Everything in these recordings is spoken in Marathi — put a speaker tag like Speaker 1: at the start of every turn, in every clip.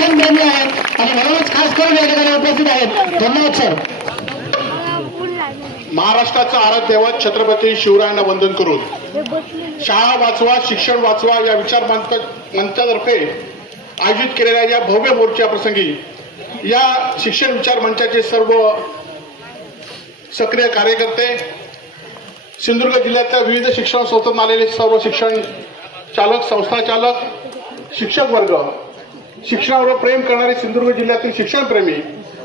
Speaker 1: शिक्षण प्रेमी आहेत आणि म्हणूनच खास करून या ठिकाणी उपस्थित आहेत धन्यवाद सर.
Speaker 2: महाराष्ट्राचं आराध्यवत छत्रपती शिवरायांना वंदन करून शाळा वाचवा शिक्षण वाचवा या विचार मंचातर्फे आयोजित केलेल्या या भव्य मोर्चा प्रसंगी या शिक्षण विचार मंचाचे सर्व सक्रिय कार्यकर्ते सिंधुदुर्ग जिल्ह्यातल्या विविध शिक्षण संस्थांना आलेले सर्व शिक्षण चालक संस्था चालक शिक्षक वर्ग शिक्षणावर प्रेम करणारे सिंधुदुर्ग जिल्ह्यातील शिक्षणप्रेमी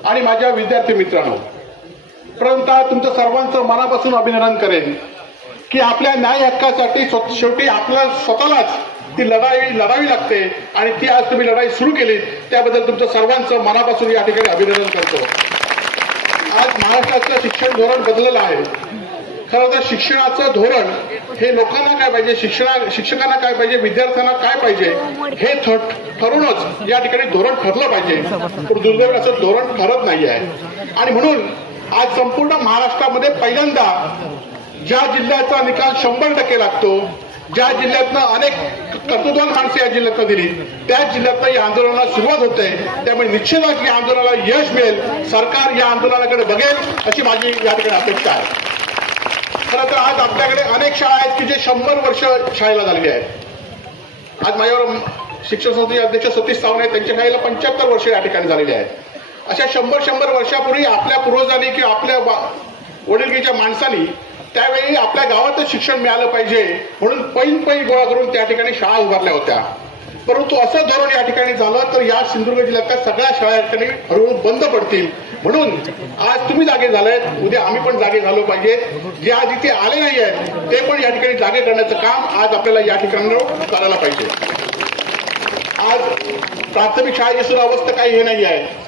Speaker 2: आणि माझ्या विद्यार्थी मित्रांनो प्रथमतः तुमचं सर्वांचं मनापासून अभिनंदन करेन की आपल्या न्याय हक्कासाठी स्व- शेवटी आपल्या स्वतःलाच ती लढाई लढावी लागते आणि ती आज तुम्ही लढाई सुरू केली त्याबद्दल तुमचं सर्वांचं मनापासून या ठिकाणी अभिनंदन करतो. आज महाराष्ट्राचं शिक्षण धोरण बदललेलं आहे. खरं तर शिक्षणाचं धोरण हे लोकांना काय पाहिजे? शिक्षणा शिक्षकांना काय पाहिजे? विद्यार्थ्यांना काय पाहिजे? हे ठरूनच या ठिकाणी धोरण ठरलं पाहिजे. पण दुर्दैव असं धोरण ठरत नाही आहे आणि म्हणून आज संपूर्ण महाराष्ट्रामध्ये पहिल्यांदा ज्या जिल्ह्याचा निकाल शंभर टक्के लागतो ज्या जिल्ह्यातनं अनेक कर्तृत्वान माणसं या जिल्ह्यातनं दिली त्याच जिल्ह्यातनं या आंदोलनाला सुरुवात होते. त्यामुळे निश्चितच या आंदोलनाला यश मिळेल. सरकार या आंदोलनाकडे बघेल अशी माझी या ठिकाणी अपेक्षा आहे. खरं तर आज आपल्याकडे अनेक शाळा आहेत की जे शंभर वर्ष शाळेला झालेली आहेत. आज माझ्यावर शिक्षण संस्थेचे अध्यक्ष सतीश सावंत आहेत. त्यांच्या शाळेला पंच्याहत्तर वर्ष या ठिकाणी झालेली आहेत. अशा शंभर शंभर वर्षापूर्वी आपल्या पूर्वजांनी किंवा आपल्या बा- माणसांनी त्यावेळी आपल्या गावातच शिक्षण मिळालं पाहिजे म्हणून पैन पैन गोळा करून त्या ठिकाणी शाळा उभारल्या होत्या. परंतु असं धोरण या ठिकाणी झालं तर या सिंधुदुर्ग जिल्ह्यातल्या सगळ्या शाळा या ठिकाणी हळूहळू बंद पडतील. म्हणून आज तुम्ही जागे झालेत उद्या आम्ही पण जागे झालो पाहिजे. जे आज इथे आले नाही आहेत ते पण या ठिकाणी जागे करण्याचं काम आज आपल्याला या ठिकाणी करायला पाहिजे. आज प्राथमिक शाळेची सुद्धा अवस्था काही हे नाही आहे.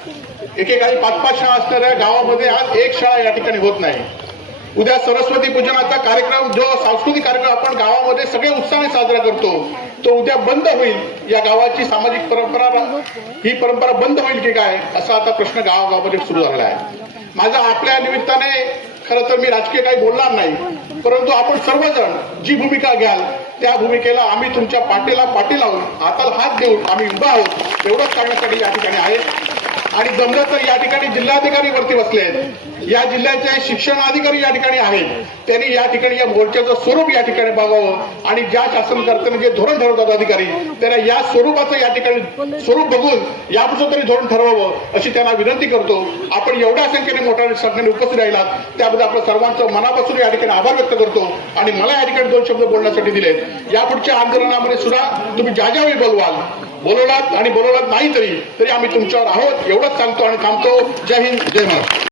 Speaker 2: एकेकाळी पाच पाच शाळा असणाऱ्या गावामध्ये आज एक शाळा या ठिकाणी होत नाही. उद्या सरस्वती पूजनाचा कार्यक्रम जो सांस्कृतिक कार्यक्रम आपण गावामध्ये सगळे उत्साहाने साजरा करतो तो उद्या बंद होईल. या गावाची सामाजिक परंपरा ही परंपरा बंद होईल की काय असा आता प्रश्न गावागावामध्ये सुरू झालेला आहे. माझा आपल्या निमित्ताने खरं तर मी राजकीय काही बोलणार नाही परंतु आपण सर्वजण जी भूमिका घ्याल त्या भूमिकेला आम्ही तुमच्या पाठीला पाठी लावून हाताला हात देऊन आम्ही उभा आहोत एवढंच करण्यासाठी या ठिकाणी आहे आणि जमलं तर या ठिकाणी जिल्हाधिकारी वरती बसले आहेत. या जिल्ह्याचे शिक्षण अधिकारी या ठिकाणी आहेत. त्यांनी या ठिकाणी या मोर्चाचं स्वरूप या ठिकाणी बघावं आणि ज्या शासनकर्त्यांनी जे धोरण ठरवतात अधिकारी त्यांना या स्वरूपाचं या ठिकाणी स्वरूप बघून यापासून तरी धोरण ठरवावं अशी त्यांना विनंती करतो. आपण एवढ्या संख्येने मोठ्या संख्येने उपस्थित राहिलात. त्याबद्दल आपलं सर्वांचं मनापासून या ठिकाणी आभार व्यक्त करतो आणि मला या ठिकाणी दोन शब्द बोलण्यासाठी दिलेत. यापुढच्या आंदोलनामध्ये सुद्धा तुम्ही ज्या ज्यावेळी बोलवाल बोलवलात आणि बोलवलात नाही तरी तरी आम्ही तुमच्यावर आहोत. एवढंच सांगतो आणि थांबतो. जय हिंद जय महाराष्ट्र.